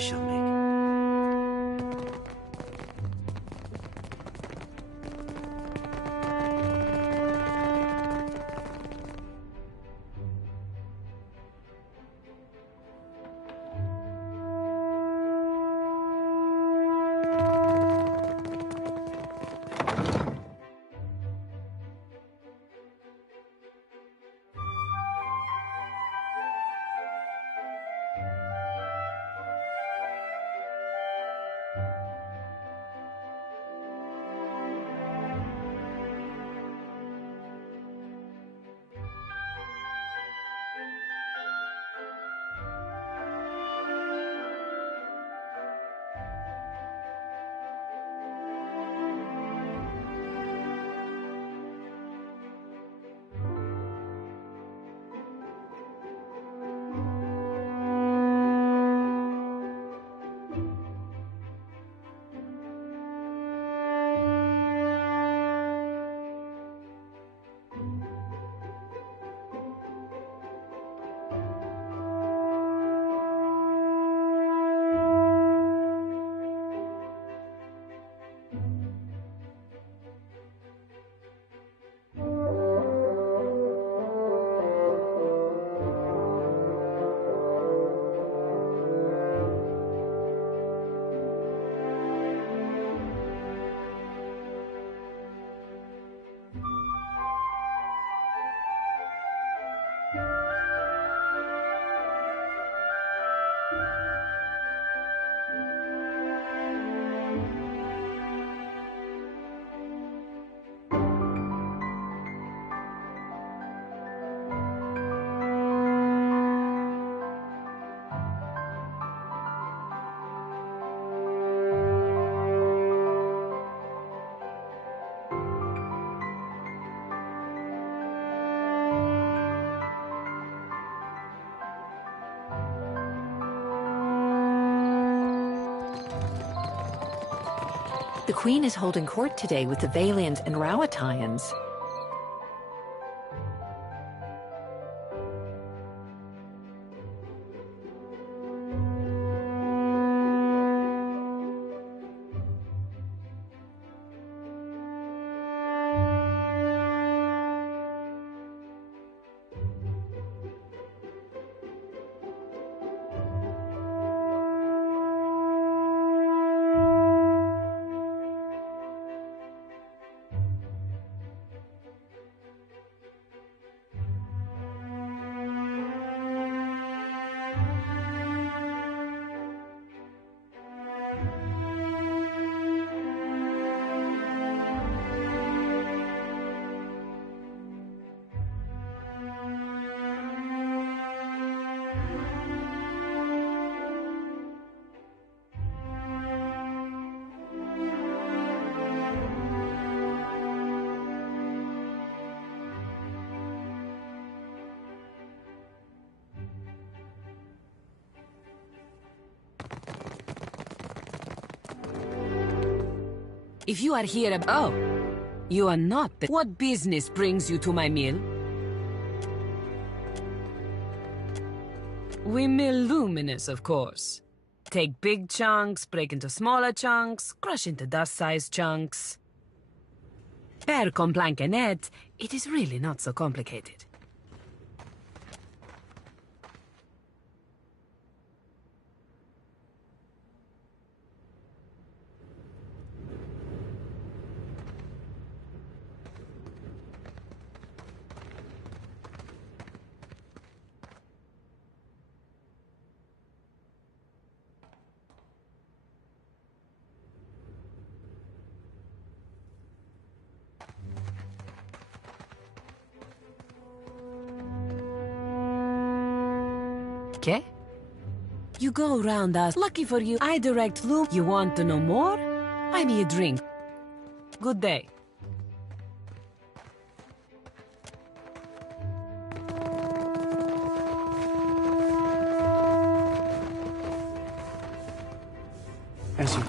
shall make it. The Queen is holding court today with the Valians and Rowattians. If you are here oh, you are not. What business brings you to my mill? We mill luminous, of course. Take big chunks, break into smaller chunks, crush into dust-sized chunks. Per complankenet, it is really not so complicated. Okay? You go around us. Lucky for you, I direct loom. You want to know more? Buy me a drink. Good day. As you...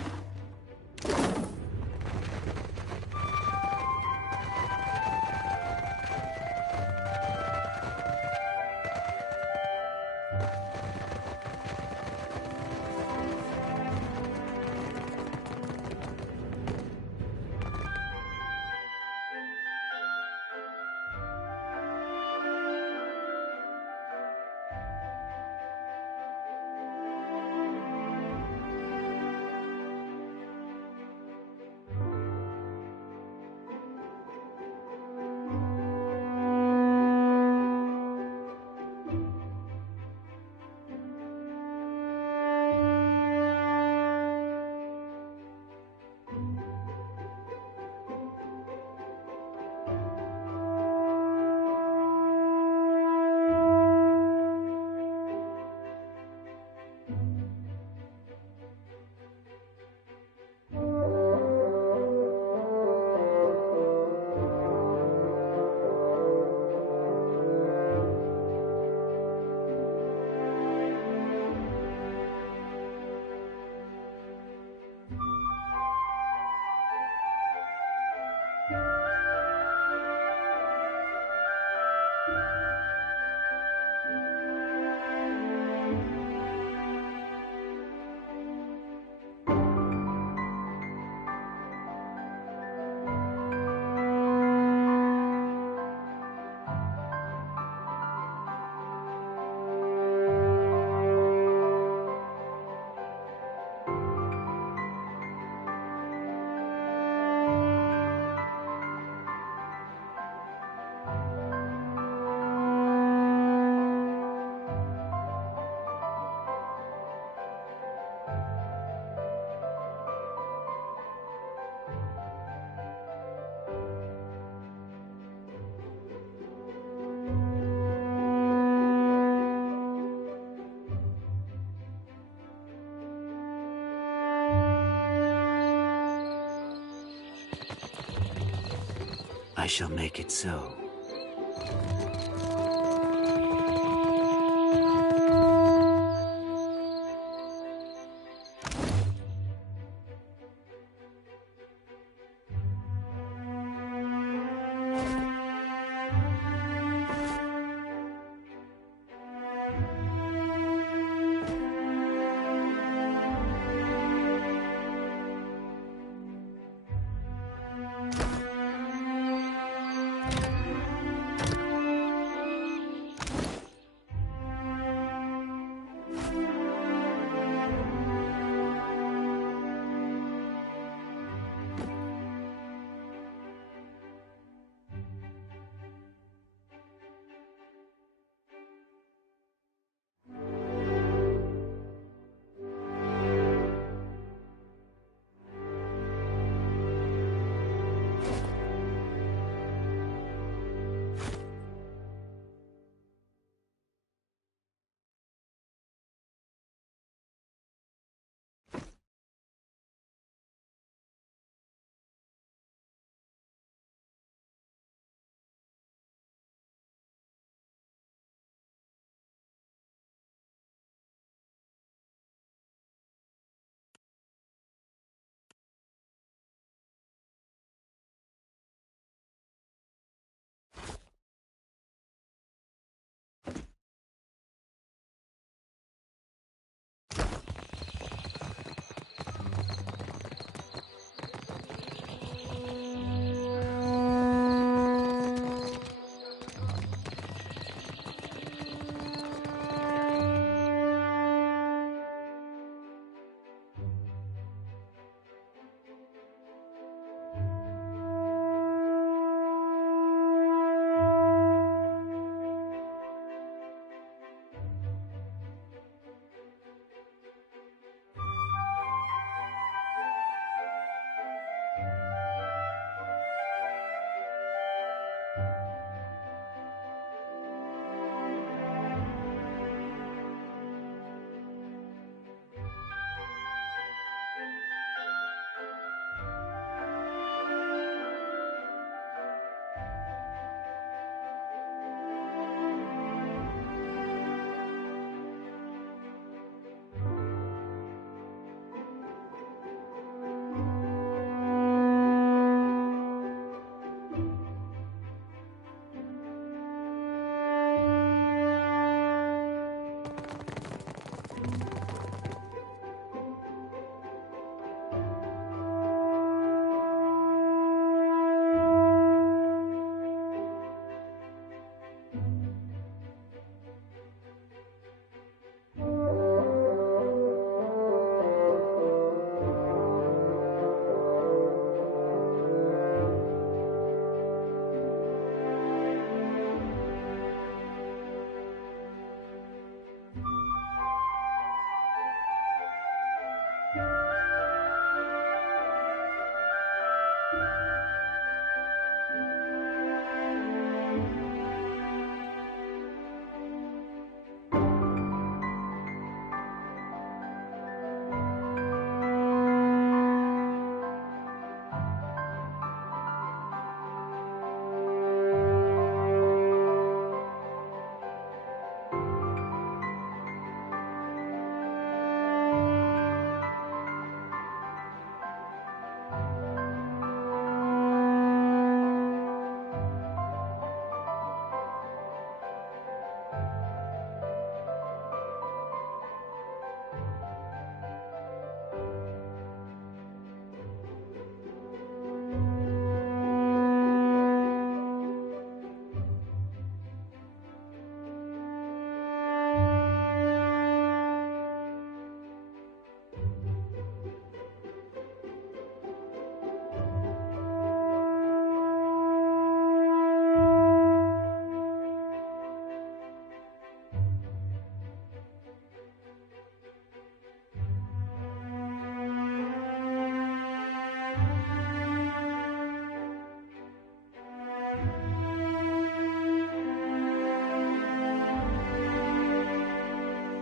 I shall make it so.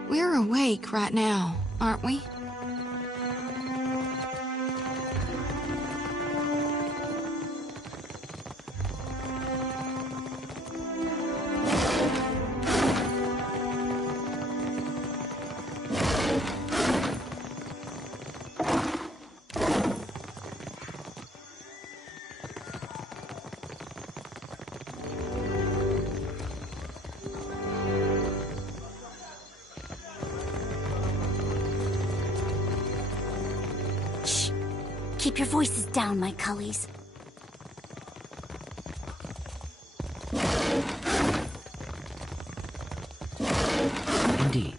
We're awake right now, aren't we? Keep your voices down, my cullies. Indeed.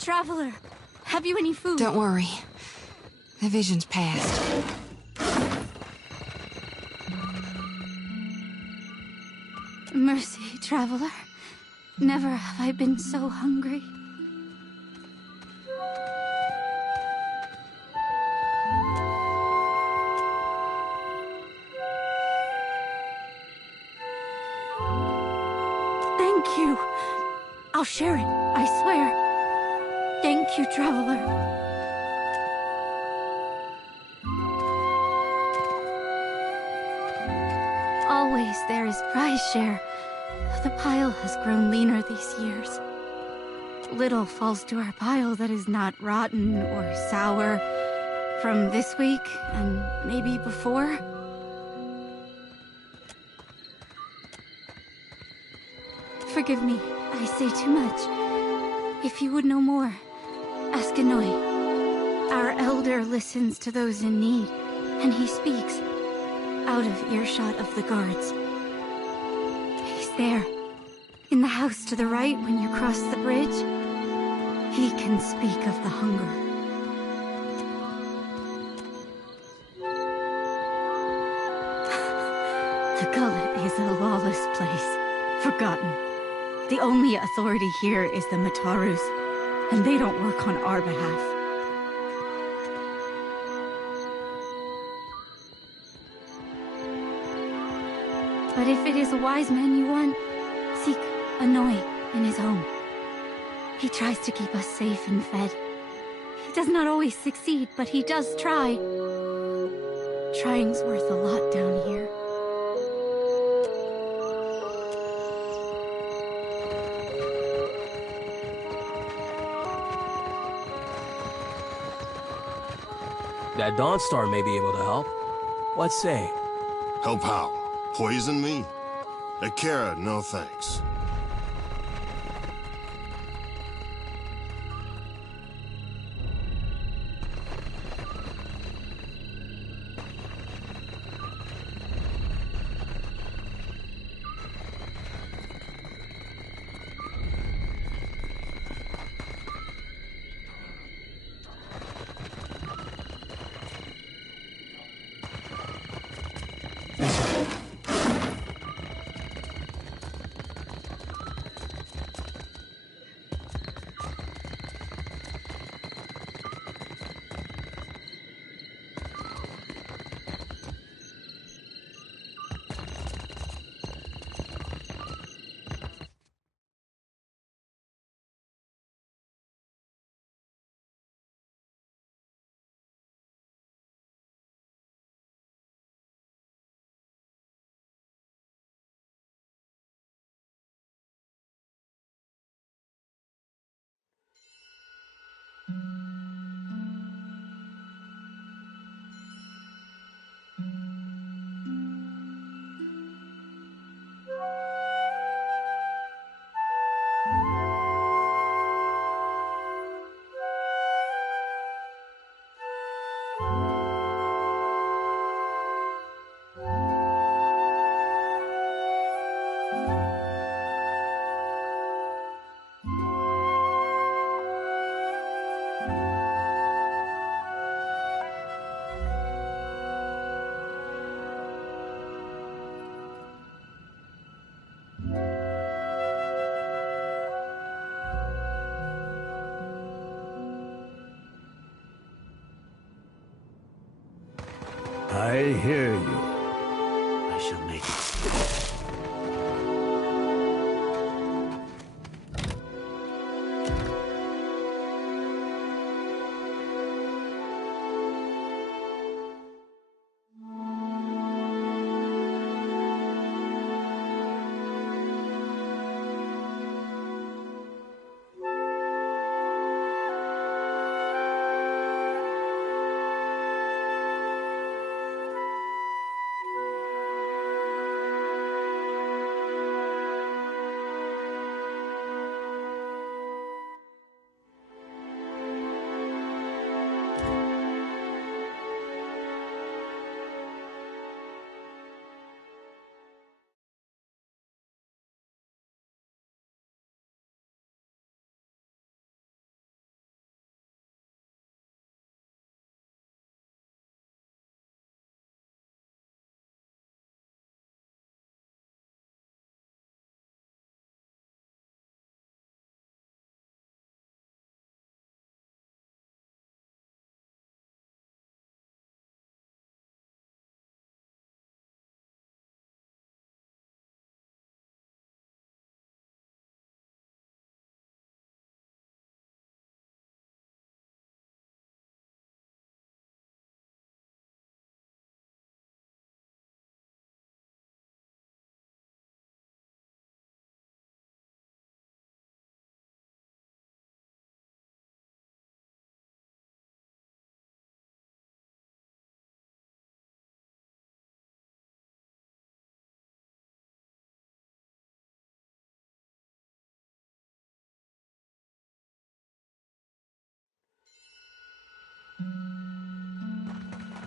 Traveler, have you any food? Don't worry. The vision's past. Mercy, traveler. Never have I been so hungry. Thank you. I'll share it, I swear. Thank you, traveler. Always there is prize share. The pile has grown leaner these years. Little falls to our pile that is not rotten or sour from this week and maybe before. Forgive me, I say too much. If you would know more, ask Anoi. Our elder listens to those in need, and he speaks out of earshot of the guards. He's there, in the house to the right when you cross the bridge. He can speak of the hunger. The Gullet is a lawless place, forgotten. The only authority here is the Matarus, and they don't work on our behalf. But if it is a wise man you want, seek Anoi in his home. He tries to keep us safe and fed. He does not always succeed, but he does try. Trying's worth a lot down here. That Dawnstar may be able to help. What say? Help how? Poison me? Akira, no thanks. I hear you. I shall make it.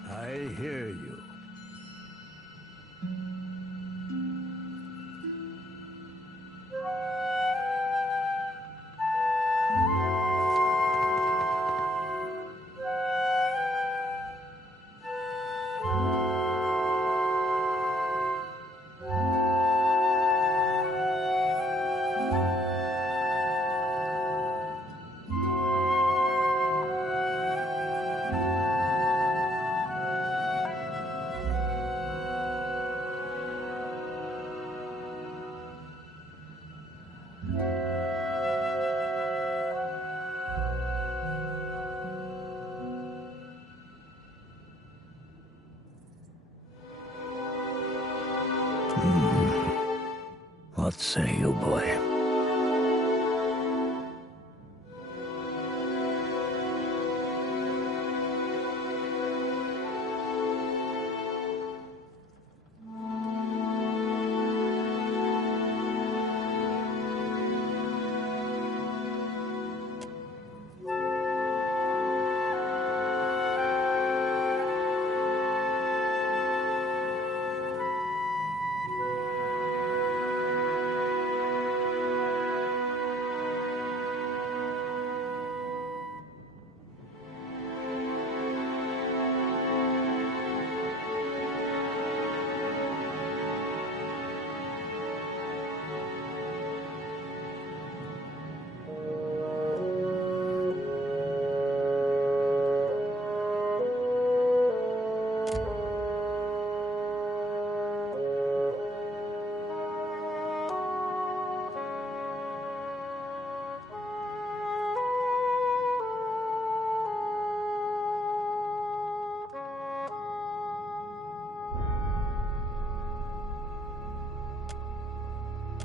I hear you. What say you, boy?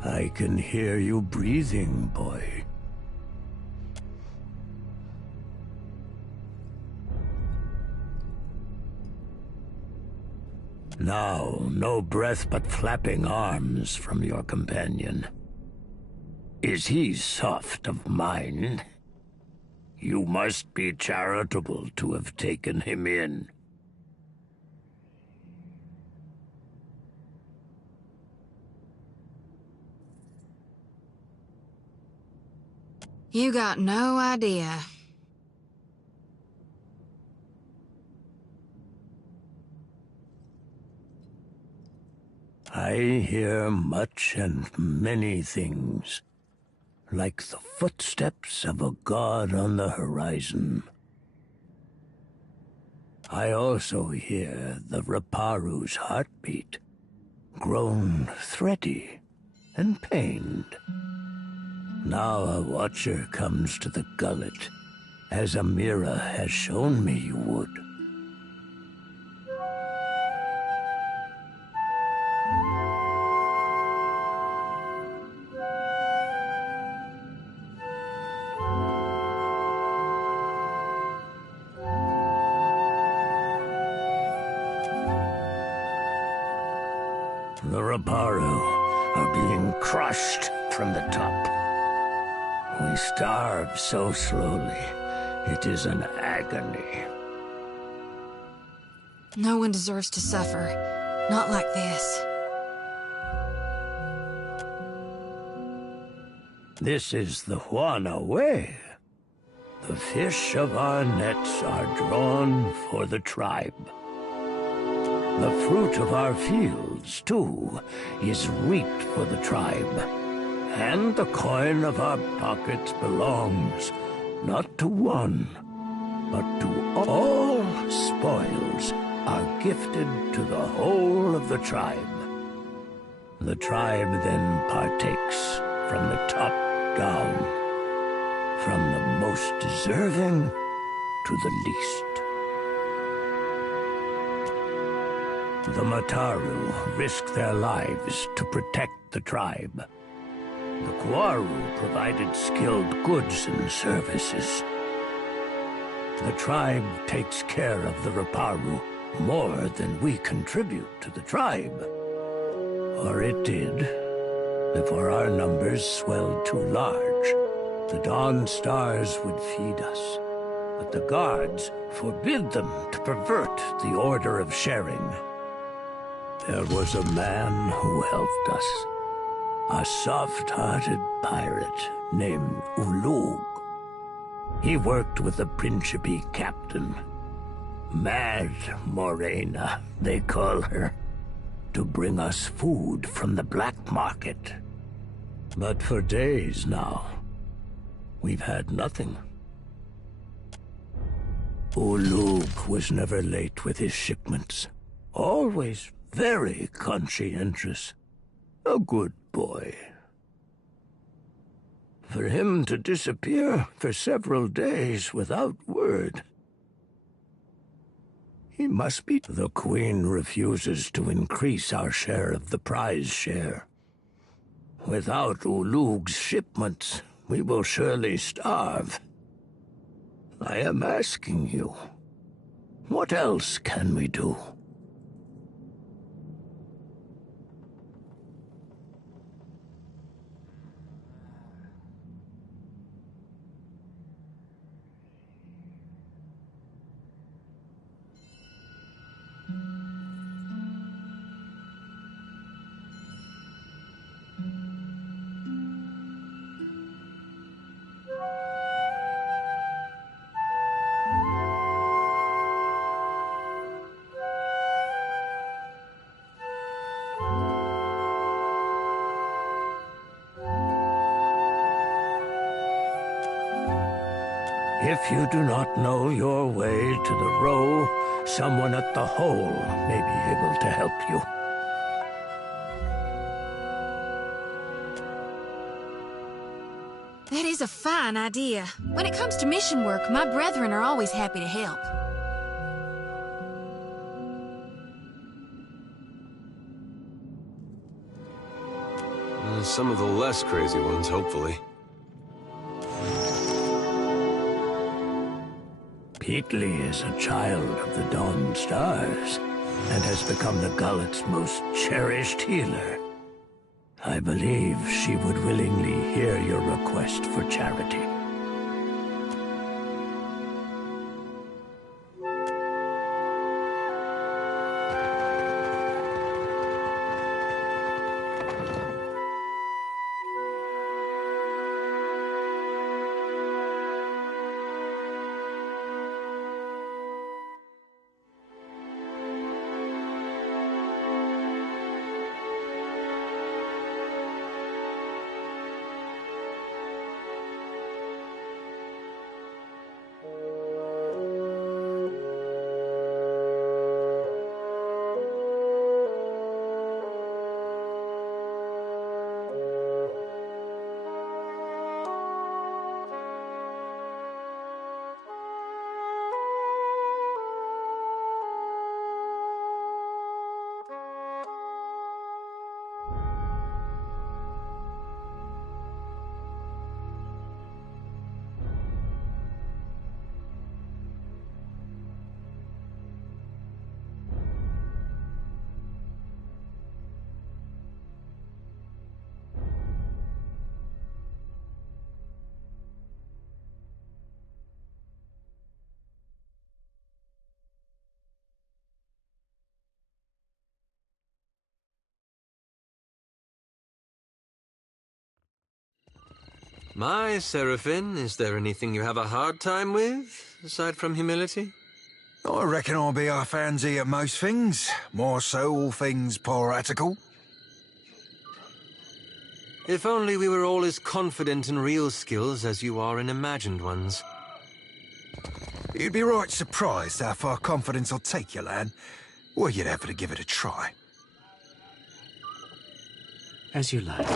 I can hear you breathing, boy. Now, no breath but flapping arms from your companion. Is he soft of mind? You must be charitable to have taken him in. You got no idea. I hear much and many things, like the footsteps of a god on the horizon. I also hear the Raparu's heartbeat, grown thready and pained. Now a watcher comes to the gullet, as Amira has shown me you would. The Raparu are being crushed from the top. We starve so slowly, it is an agony. No one deserves to suffer. Not like this. This is the Huana way. The fish of our nets are drawn for the tribe. The fruit of our fields, too, is reaped for the tribe. And the coin of our pockets belongs not to one, but to all. Spoils are gifted to the whole of the tribe. The tribe then partakes from the top down, from the most deserving to the least. The Mataru risk their lives to protect the tribe. The Kwaru provided skilled goods and services. The tribe takes care of the Raparu more than we contribute to the tribe. Or it did, before our numbers swelled too large. The Dawn Stars would feed us, but the guards forbid them to pervert the order of sharing. There was a man who helped us. A soft-hearted pirate named Ulug. He worked with the Principe captain, Mad Morena, they call her, to bring us food from the black market. But for days now, we've had nothing. Ulug was never late with his shipments. Always very conscientious. A good boy. For him to disappear for several days without word. He must be. The Queen refuses to increase our share of the prize share. Without Ulug's shipments, we will surely starve. I am asking you, what else can we do? If you do not know your way to the row, someone at the hole may be able to help you. That is a fine idea. When it comes to mission work, my brethren are always happy to help. Some of the less crazy ones, hopefully. Peatly is a child of the Dawn Stars, and has become the Gullet's most cherished healer. I believe she would willingly hear your request for charity. My Seraphine, is there anything you have a hard time with, aside from humility? I reckon I'll be half handsy at most things, more so all things piratical. If only we were all as confident in real skills as you are in imagined ones. You'd be right surprised how far confidence will take you, lad. Well, you'd have to give it a try. As you like.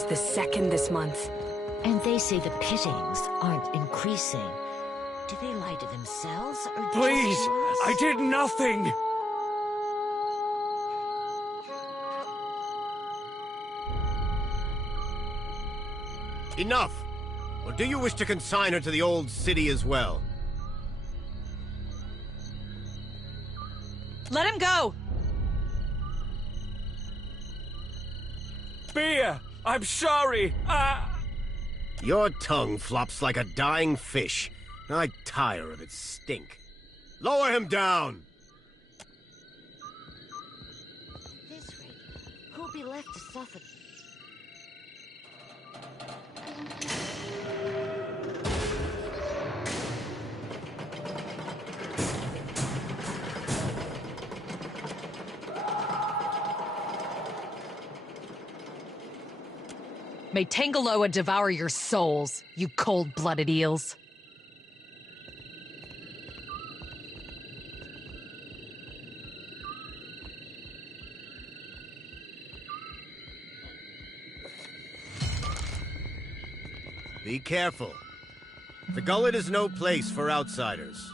was the second this month. And they say the pittings aren't increasing. Do they lie to themselves, or do Please! I did nothing! Enough! Or do you wish to consign her to the old city as well? Let him go! Bia! I'm sorry! Your tongue flops like a dying fish. I tire of its stink. Lower him down! At this rate, who'll be left to suffer? May Tangaloa devour your souls, you cold-blooded eels. Be careful. The gullet is no place for outsiders.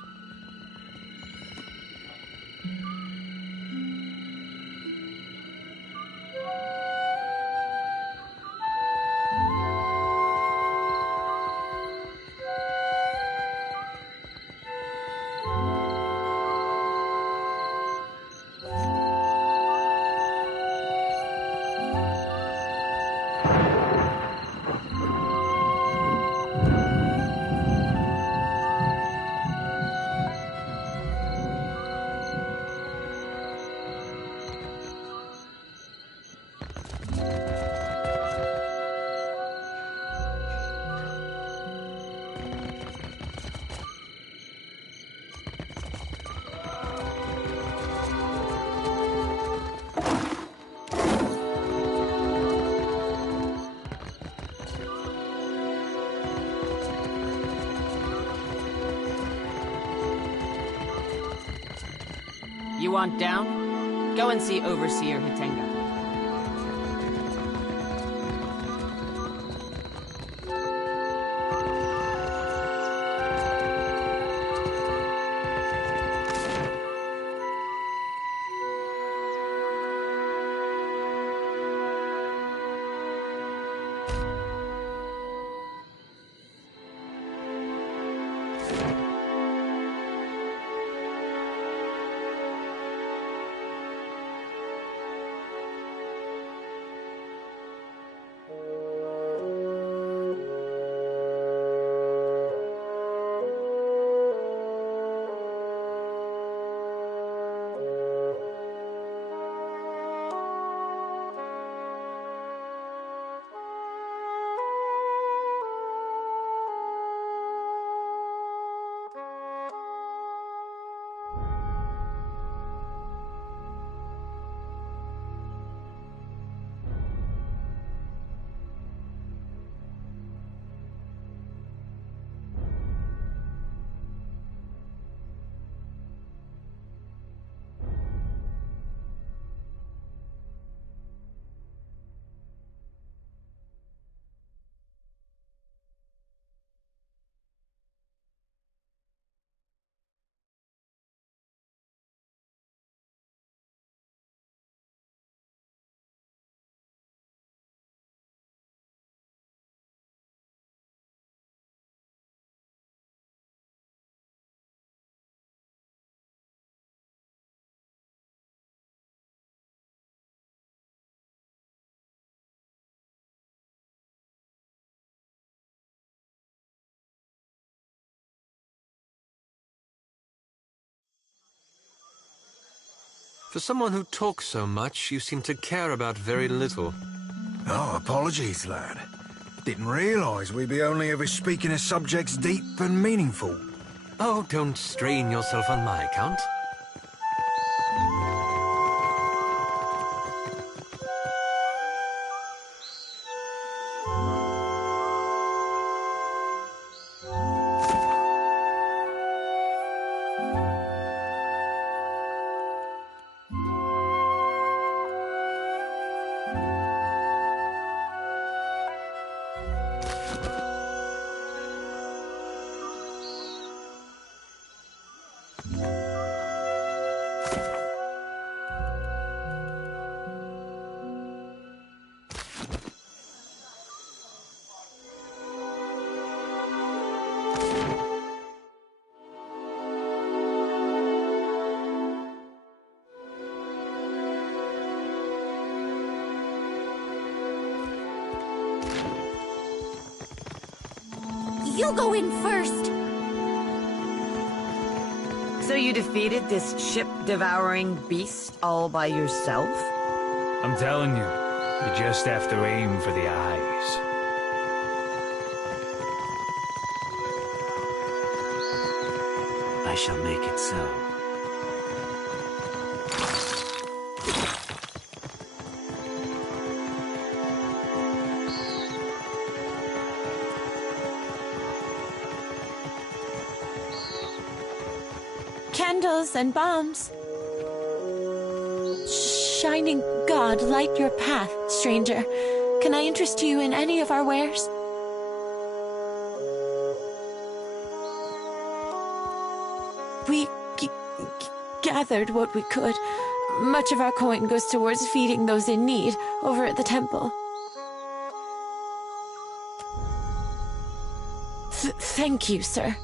You want down? Go and see Overseer Hitenga. For someone who talks so much, you seem to care about very little. Oh, apologies, lad. Didn't realize we'd be only ever speaking of subjects deep and meaningful. Oh, don't strain yourself on my account. You go in first! So you defeated this ship-devouring beast all by yourself? I'm telling you, you just have to aim for the eyes. I shall make it so. Candles and bombs. Shining God, light your path, stranger. Can I interest you in any of our wares? We gathered what we could. Much of our coin goes towards feeding those in need over at the temple. Thank you, sir.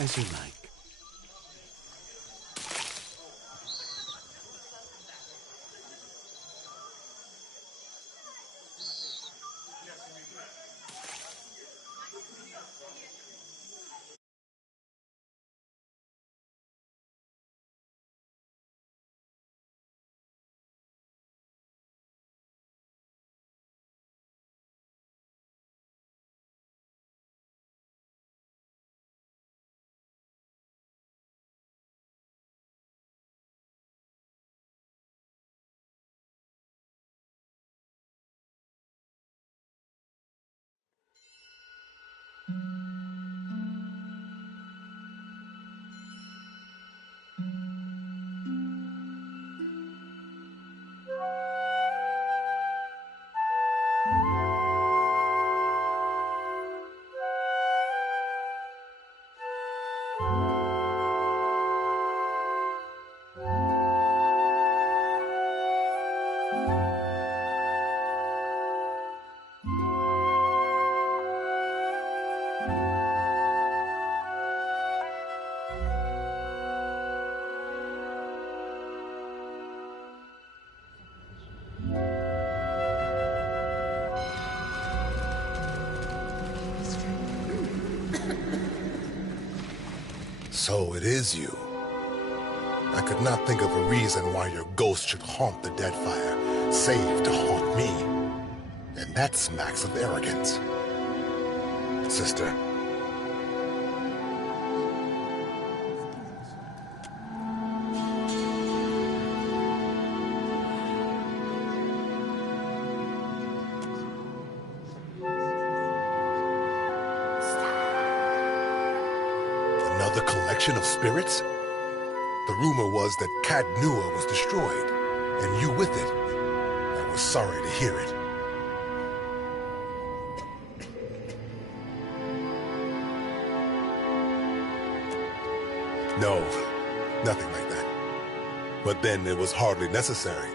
As you like. So it is you. I could not think of a reason why your ghost should haunt the Deadfire, save to haunt me. And that smacks of arrogance. Sister. Another collection of spirits? The rumor was that Cat Nua was destroyed, and you with it. I was sorry to hear it. No, nothing like that. But then it was hardly necessary.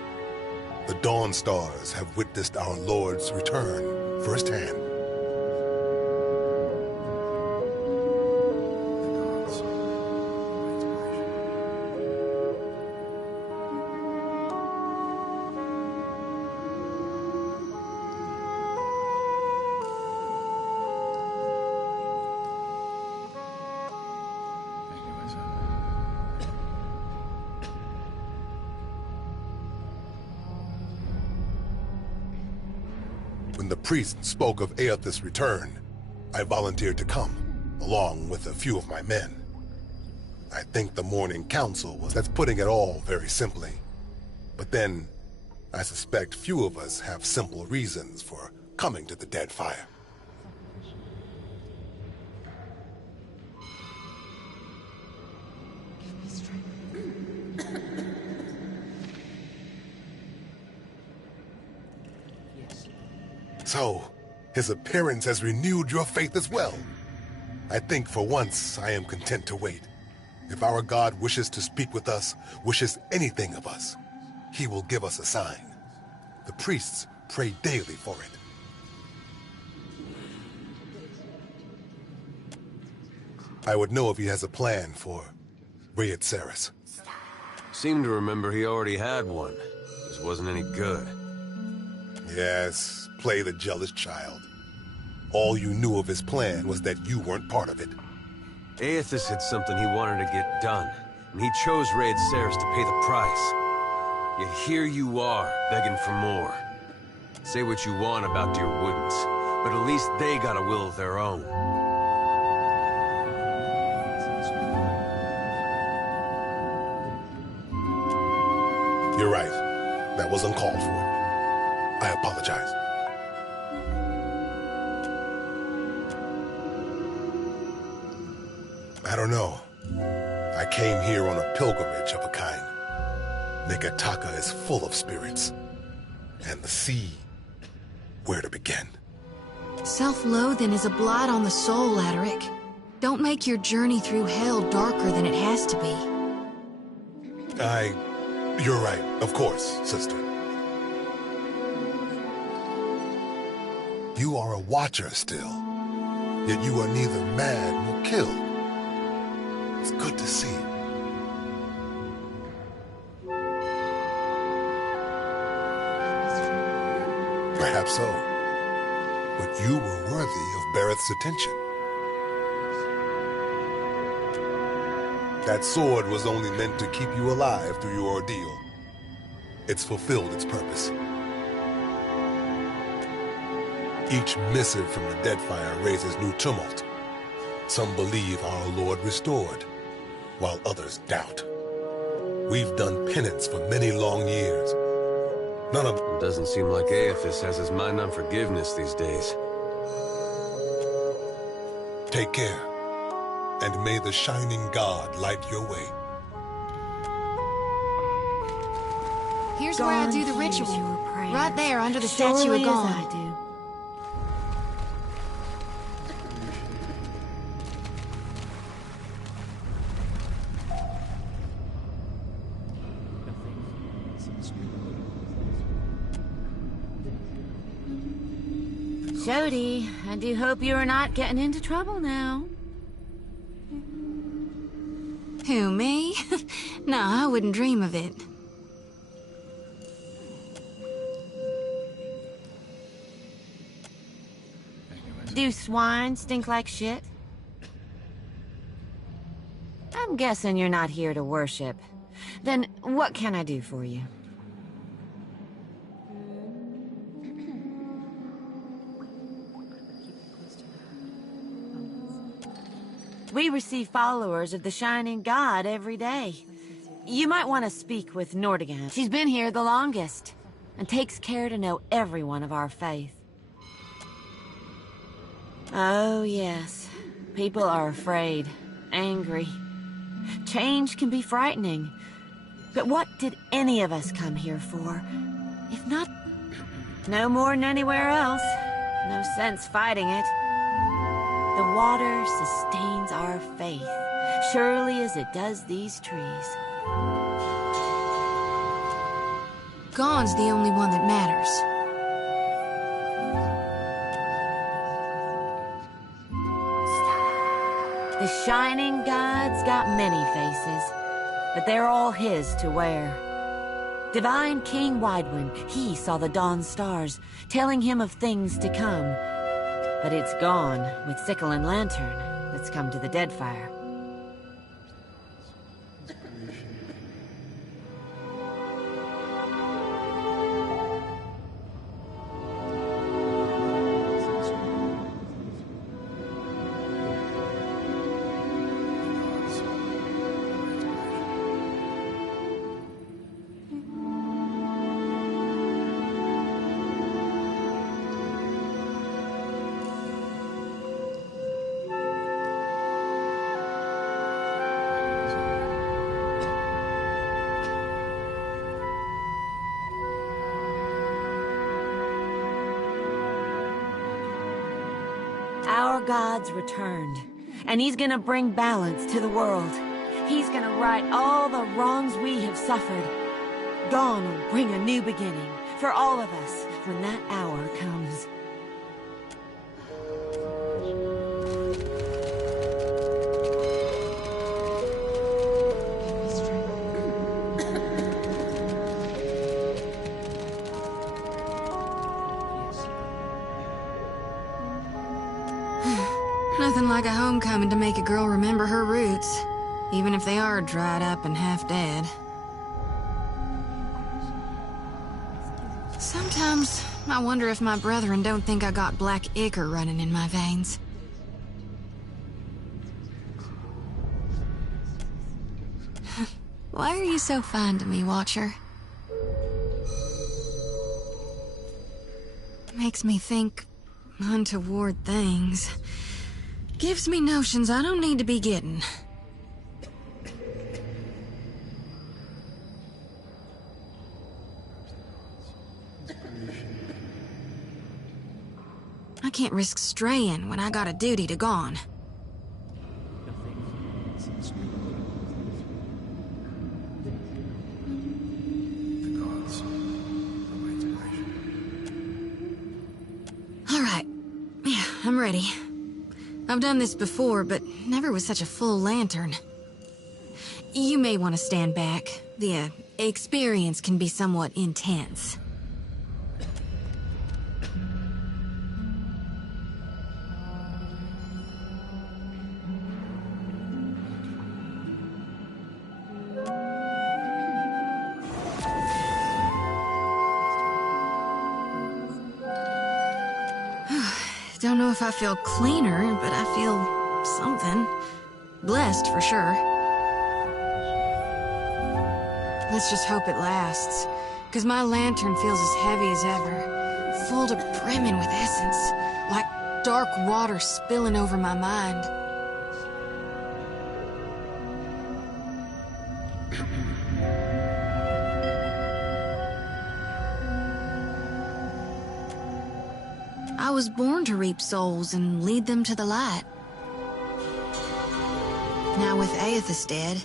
The Dawn Stars have witnessed our Lord's return firsthand. When the priest spoke of Aethys' return, I volunteered to come, along with a few of my men. I think the Morning Council that's putting it all very simply. But then, I suspect few of us have simple reasons for coming to the Deadfire. So, his appearance has renewed your faith as well. I think for once I am content to wait. If our God wishes to speak with us, wishes anything of us, he will give us a sign. The priests pray daily for it. I would know if he has a plan for Rayet-Saris. Seem to remember he already had one. Just wasn't any good. Yes. Play the jealous child. All you knew of his plan was that you weren't part of it. Aethys had something he wanted to get done, and he chose Rayet-Saris to pay the price. Yet here you are, begging for more. Say what you want about your Woodens, but at least they got a will of their own. You're right. That was uncalled for. I apologize. I don't know. I came here on a pilgrimage of a kind. Negataka is full of spirits. And the sea, where to begin? Self-loathing is a blight on the soul, Adaric. Don't make your journey through hell darker than it has to be. You're right, of course, sister. You are a watcher still, yet you are neither mad nor killed. It's good to see you. Perhaps so. But you were worthy of Barrett's attention. That sword was only meant to keep you alive through your ordeal. It's fulfilled its purpose. Each missive from the Deadfire raises new tumult. Some believe our Lord restored, while others doubt. We've done penance for many long years. None of it doesn't seem like Aethys has his mind on forgiveness these days. Take care, and may the Shining God light your way. Here's where I do the ritual. Right there, under the statue of God. Jody, I do hope you're not getting into trouble now. Who, me? No, I wouldn't dream of it. Do swine stink like shit? I'm guessing you're not here to worship. Then what can I do for you? We receive followers of the Shining God every day. You might want to speak with Nordigan. She's been here the longest, and takes care to know everyone of our faith. Oh, yes. People are afraid, angry. Change can be frightening. But what did any of us come here for? If not, no more than anywhere else. No sense fighting it. The water sustains our faith, surely as it does these trees. Gon's the only one that matters. The Shining God's got many faces, but they're all his to wear. Divine King Widewind, he saw the dawn stars, telling him of things to come. But it's gone with Sickle and Lantern that's come to the Deadfire. Our God's returned, and he's gonna bring balance to the world. He's gonna right all the wrongs we have suffered. Gon will bring a new beginning for all of us when that hour comes. Nothing like a homecoming to make a girl remember her roots, even if they are dried up and half dead. Sometimes I wonder if my brethren don't think I got black ichor running in my veins. Why are you so fine to me, Watcher? Makes me think untoward things. Gives me notions I don't need to be getting. I can't risk straying when I got a duty to Gon. All right. Yeah, I'm ready. I've done this before, but never with such a full lantern. You may want to stand back. The experience can be somewhat intense. Don't know if I feel cleaner, but I feel something. Blessed, for sure. Let's just hope it lasts, because my lantern feels as heavy as ever, full to brimming with essence, like dark water spilling over my mind. I was born to reap souls and lead them to the light. Now with Aethys dead,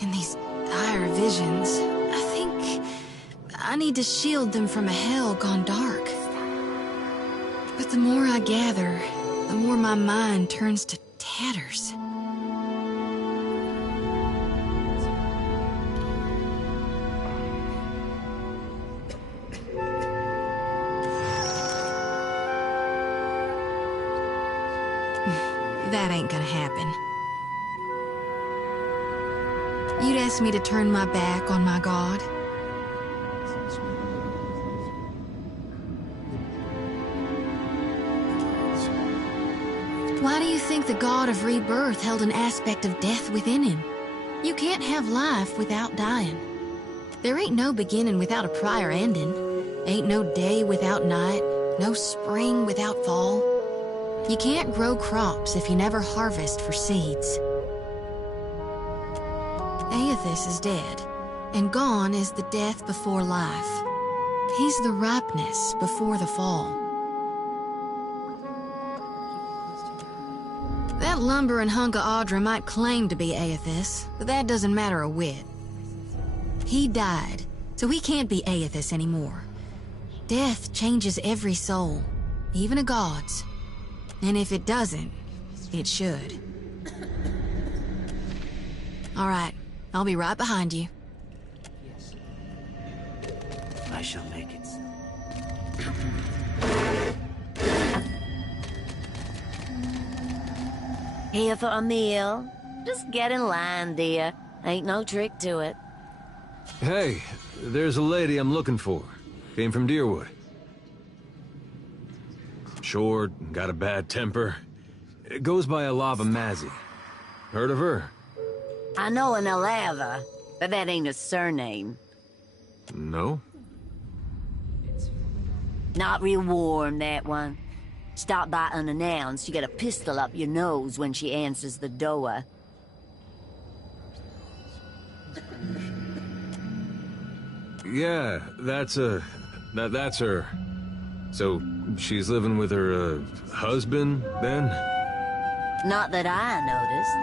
and these dire visions, I think I need to shield them from a hell gone dark. But the more I gather, the more my mind turns to tatters. That ain't gonna happen. You'd ask me to turn my back on my god? Why do you think the god of rebirth held an aspect of death within him? You can't have life without dying. There ain't no beginning without a prior ending. Ain't no day without night, no spring without fall. You can't grow crops if you never harvest for seeds. Aethys is dead, and gone is the death before life. He's the ripeness before the fall. That lumbering hunk of Audra might claim to be Aethys, but that doesn't matter a whit. He died, so he can't be Aethys anymore. Death changes every soul, even a god's. And if it doesn't, it should. All right, I'll be right behind you. I shall make it so. Here for a meal? Just get in line, dear. Ain't no trick to it. Hey, there's a lady I'm looking for. Came from Deerwood. Short, got a bad temper. It goes by Alava Mazzy. Heard of her? I know an Alava, but that ain't a surname. No? Not real warm, that one. Stop by unannounced, you get a pistol up your nose when she answers the door. Yeah, that's her. So, she's living with her, husband, then? Not that I noticed.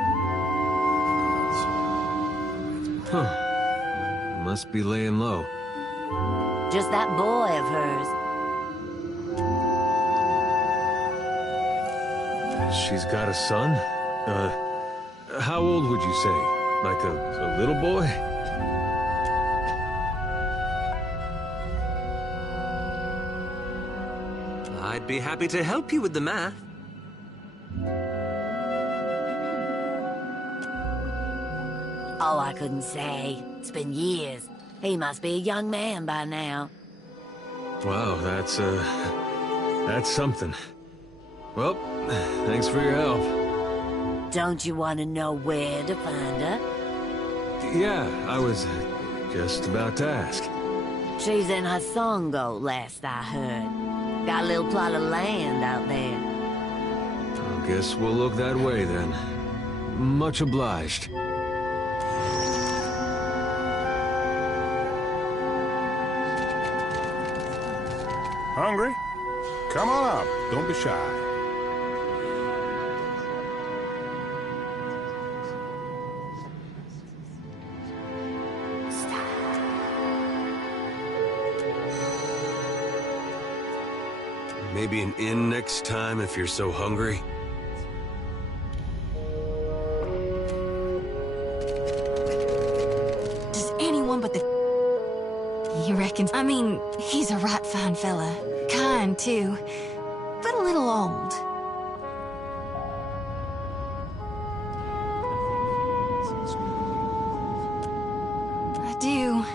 Huh. Must be laying low. Just that boy of hers. She's got a son? How old would you say? Like a little boy? I'd be happy to help you with the math. Oh, I couldn't say. It's been years. He must be a young man by now. Wow, that's something. Well, thanks for your help. Don't you want to know where to find her? Yeah, I was just about to ask. She's in Hasongo, last I heard. Got a little plot of land out there. I guess we'll look that way then. Much obliged. Hungry? Come on up. Don't be shy. Maybe an inn next time if you're so hungry? I mean, he's a right fine fella. Kind, too. But a little old. I do.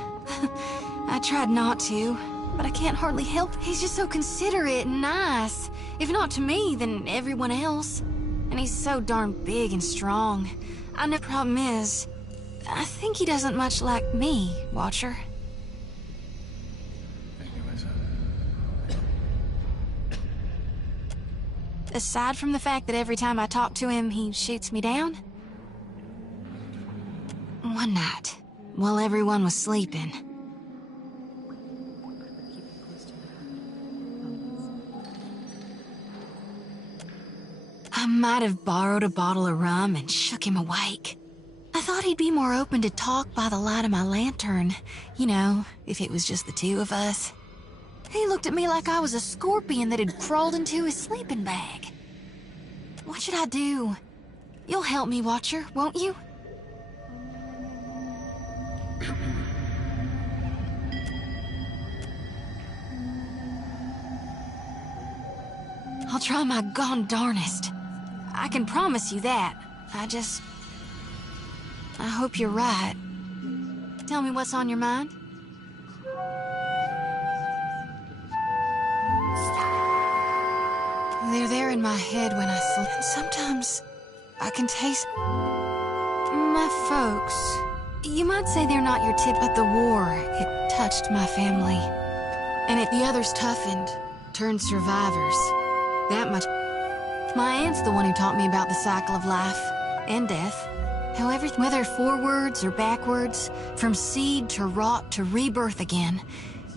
I tried not to, but I can't hardly help. He's just so considerate and nice. If not to me, then everyone else. And he's so darn big and strong. I know the problem is, I think he doesn't much like me, Watcher. Aside from the fact that every time I talk to him, he shoots me down. One night, while everyone was sleeping, I might have borrowed a bottle of rum and shook him awake. I thought he'd be more open to talk by the light of my lantern. You know, if it was just the two of us. He looked at me like I was a scorpion that had crawled into his sleeping bag. What should I do? You'll help me, Watcher, won't you? I'll try my gone darnest. I can promise you that. I hope you're right. Tell me what's on your mind. They're there in my head when I sleep. And sometimes I can taste my folks. You might say they're not your tip, but the war, it touched my family. And the others toughened, turned survivors. That much. My aunt's the one who taught me about the cycle of life and death. However, whether forwards or backwards, from seed to rot to rebirth again,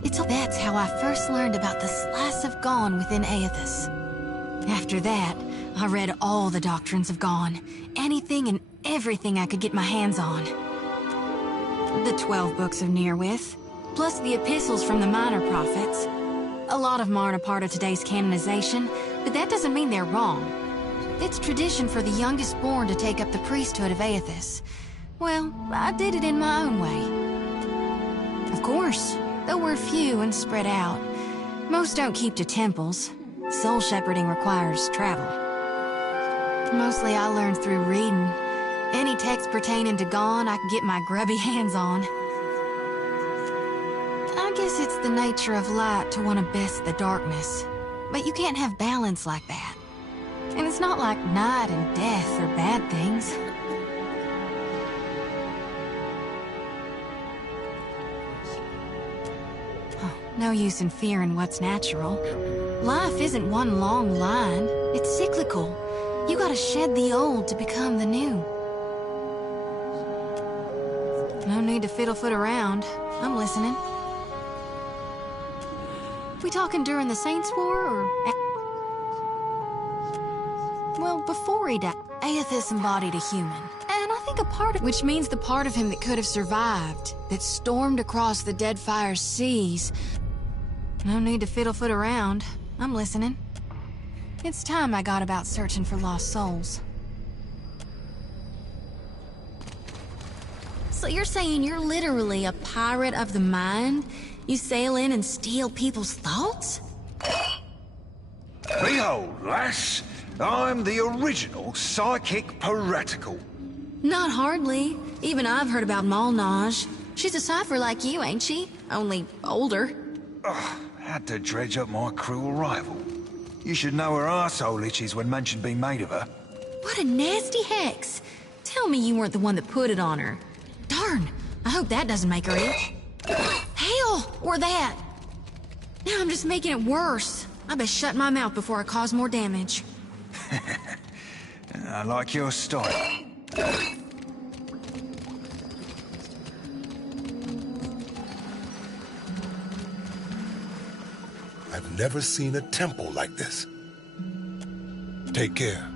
that's how I first learned about the slice of Gone within Aethys. After that, I read all the doctrines of Gone, anything and everything I could get my hands on. The 12 books of Nearwith, plus the epistles from the minor prophets. A lot of them aren't a part of today's canonization, but that doesn't mean they're wrong. It's tradition for the youngest born to take up the priesthood of Aethys. Well, I did it in my own way. Of course, though we're few and spread out. Most don't keep to temples. Soul shepherding requires travel. Mostly I learned through reading. Any text pertaining to Gone I could get my grubby hands on. I guess it's the nature of light to want to best the darkness. But you can't have balance like that. And it's not like night and death are bad things. Oh, no use in fearing what's natural. Life isn't one long line. It's cyclical. You gotta shed the old to become the new. No need to fiddle-foot around. I'm listening. We talking during the Saints' War, or... Well, before he died, Aethys embodied a human. And I think a part of... Which means the part of him that could have survived, that stormed across the Deadfire seas. No need to fiddle-foot around. I'm listening. It's time I got about searching for lost souls. So you're saying you're literally a pirate of the mind? You sail in and steal people's thoughts? Behold, lass, I'm the original psychic piratical. Not hardly. Even I've heard about Malnage. She's a cipher like you, ain't she? Only older. Ugh, had to dredge up my cruel rival. You should know her arsehole itches when mention be made of her. What a nasty hex. Tell me you weren't the one that put it on her. Darn, I hope that doesn't make her itch. Hell, or that. Now I'm just making it worse. I best shut my mouth before I cause more damage. I like your style. I've never seen a temple like this. Take care.